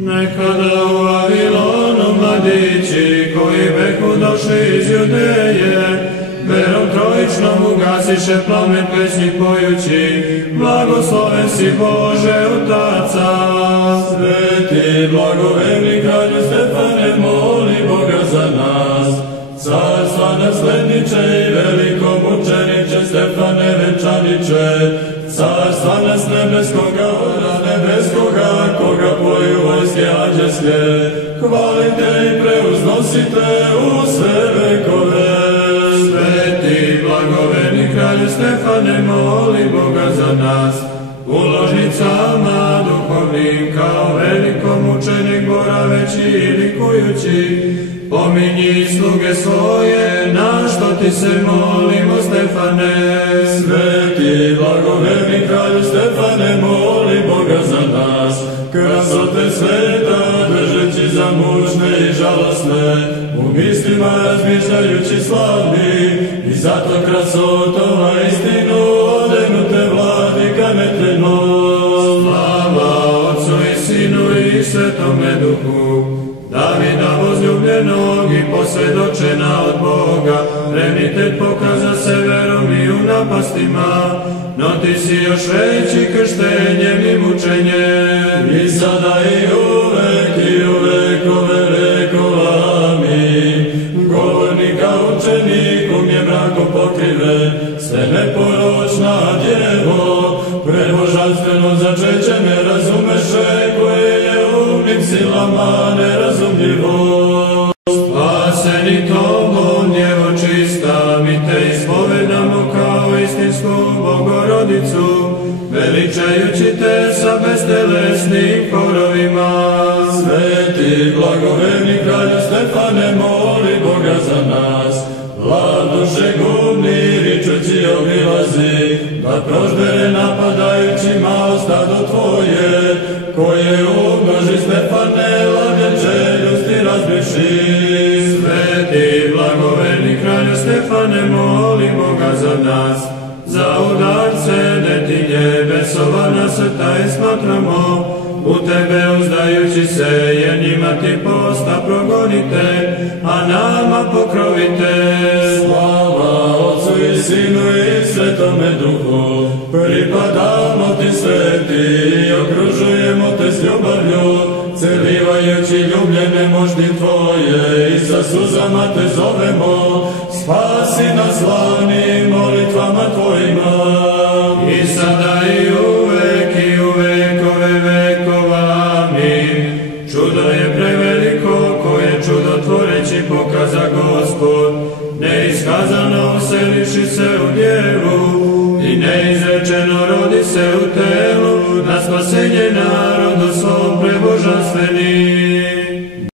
Nekada u Vavilonu mladići koji beku došli iz Judeje, verom trojičnom ugasiše plamen pesmi pojući, blagosloven si Bože Otaca. Sveti blagoverni kralju Stefane, moli Boga za nas. Carstva nasledniče i velikom učeniče Stefane venčaniče, carstva nas nebeskoga, oda nebeskoga, koga poju vojske anđelske, hvalite i preuznosite u sve vekove. Sveti blagoverni kralju Stefane, moli Boga za nas. Uložnicama duhovnim kao velikom učenik boraveći i likujući, pominji sluge svoje, na što ti se molimo, Stefane. Sveti blagoverni kralju Stefane, moli Boga za nas. Krasote sveta držeći za mučne i žalostne, u mislima razmišljajući slavni, i zato krasotova istinu odenute vladika netenost. Slava Otcu i Sinu i Svetome Duhu, Davida возлюbljenog i posvjedočena od Boga, remitet pokaza se verom i u napastima, no ti si još veći krštenjem i mučenjem. I sada i u vekove vekova, amin. Govornika učenikom je mrakom pokriven, sve neporočna djevo, prebožanstveno začeće ne razumeše, koje je umnim silama nerazumljivo. Spaseni tobom, djevo čista, mi te ispovedamo kao istinsku Bogorodicu, veličajući te sa bestelesnim horovima. Sveti blagoverni kralju Stefane, moli Boga za nas. Vladuše gubni, ričući obilazi, da prožbere napadajućima o stado tvoje, koje umnoži Stefane, lavenčeljusti razbiši. Sveti blagoverni kralju Stefane, moli Boga za nas. Za udarce netinje besova nasrta i smatramo, u tebe uzdajući se, jer njima ti posta progonite, a nama pokrovite. Slava Otcu i Sinu i Svetome Duhu, pripadamo ti sveti i okružujemo te s ljubavlju, celivajući ljubljene moždi tvoje i sa suzama te zovemo, spasi nas slavnim molitvama tvojima. I sada i uvek i u vekove vekova, amin. Čudo je preveliko koje čudotvoreći pokaza Gospod, neiskazano useliši se u djevu i neizrečeno rodi se u telu na spasenje nas.